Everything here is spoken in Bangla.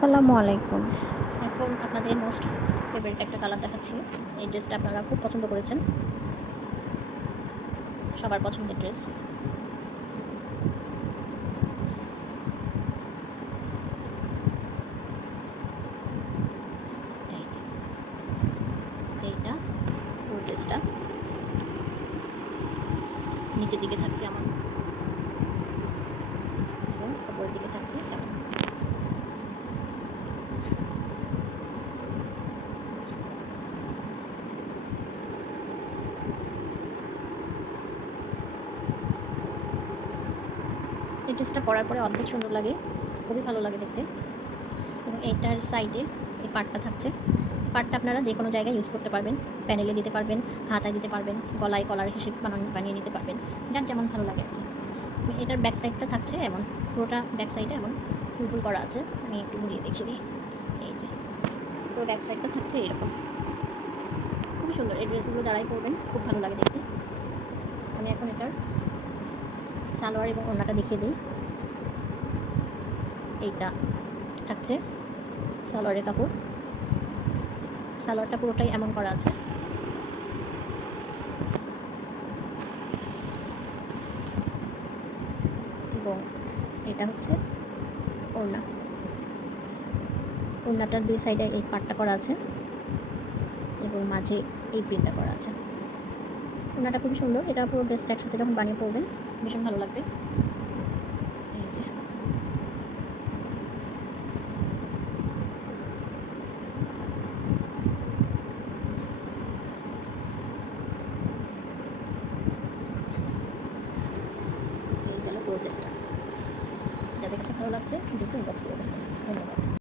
আসসালামু আলাইকুম। এখন আপনাদের মোস্ট ফেভারিট একটা কালার দেখাচ্ছি। এই ড্রেসটা আপনারা খুব পছন্দ করেছেন, সবার পছন্দের ড্রেস। এই যে এইটা পুরো ড্রেসটা নিচের দিকে থাকছে এমন এবং উপরের দিকে থাকছে এমন। এই ড্রেসটা পরার পরে অদ্ভুত সুন্দর লাগে, খুবই ভালো লাগে দেখতে। এবং এইটার সাইডে এই পাটটা থাকছে। পাটটা আপনারা যে কোনো জায়গায় ইউজ করতে পারবেন, প্যানেলে দিতে পারবেন, হাতায় দিতে পারবেন, গলায় কলার হিসেবে বানিয়ে নিতে পারবেন, যার যেমন ভালো লাগে আর কি। এটার ব্যাক সাইডটা থাকছে এমন, পুরোটা ব্যাক সাইডে এমন ফুল করা আছে। আমি একটু ঘুরিয়ে দেখিয়ে দিই। এই যে পুরো ব্যাক সাইডটা থাকছে এরকম, খুবই সুন্দর। এই ড্রেসগুলো যারাই পরবেন খুব ভালো লাগে দেখতে। আমি এখন এটার সালোয়ার এবং ওড়নাটা দেখিয়ে দিই। এইটা থাকছে সালোয়ারের কাপড়। সালোয়ারটা পুরোটাই এমন করা আছে। এবং এটা হচ্ছে ওড়না। ওড়নাটার দুই সাইডে এই পাটটা করা আছে এবং মাঝে এই প্রিন্টটা করা আছে। ওড়নাটা খুবই সুন্দর। এটা পুরো ড্রেসটা একসাথে যখন বানিয়ে পরবেন ভীষণ ভালো লাগবে। এই যে এই গেল পুরো ড্রেসটা। যাদের কাছে ভালো লাগছে দ্রুত ইনবক্স করবেন।